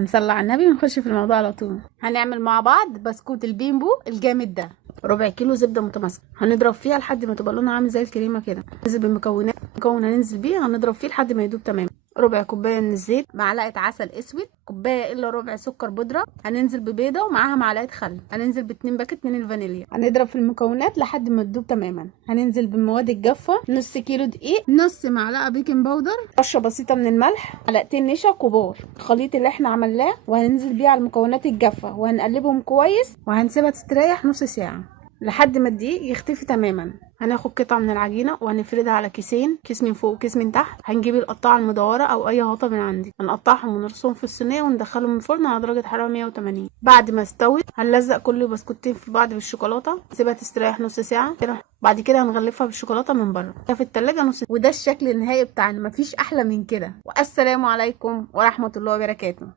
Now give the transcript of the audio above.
هنصلي على النبي ونخش في الموضوع على طول. هنعمل مع بعض بسكوت البيمبو الجامد ده. ربع كيلو زبده متماسكه هنضرب فيها لحد ما تبقى لونها عامل زي الكريمه كده. ننزل بالمكونات، مكون هننزل بيه هنضرب فيه لحد ما يدوب تماما. ربع كوبايه من الزيت، معلقه عسل اسود، كوبايه الا ربع سكر بودره. هننزل ببيضه ومعاها معلقه خل. هننزل ب2 باكت من الفانيليا. هنضرب في المكونات لحد ما تدوب تماما. هننزل بالمواد الجافه، نص كيلو دقيق، نص معلقه بيكنج باودر، رشه بسيطه من الملح، معلقتين نشا كبار. الخليط اللي احنا عملناه وهننزل بيه على المكونات الجافه وهنقلبهم كويس وهنسيبها تستريح نص ساعه لحد ما الدقيق يختفي تماما. هناخد قطعه من العجينه وهنفردها على كيسين، كيس من فوق وكيس من تحت. هنجيب القطاعه المدوره او اي غطا من عندي، هنقطعهم ونرصهم في الصينيه وندخلهم الفرن على درجه حراره 180. بعد ما استوت هنلزق كل بسكوتين في بعض بالشوكولاته، نسيبها تستريح نص ساعه. بعد كده هنغلفها بالشوكولاته من بره في التلاجة نص. وده الشكل النهائي بتاعنا، مفيش احلى من كده. والسلام عليكم ورحمه الله وبركاته.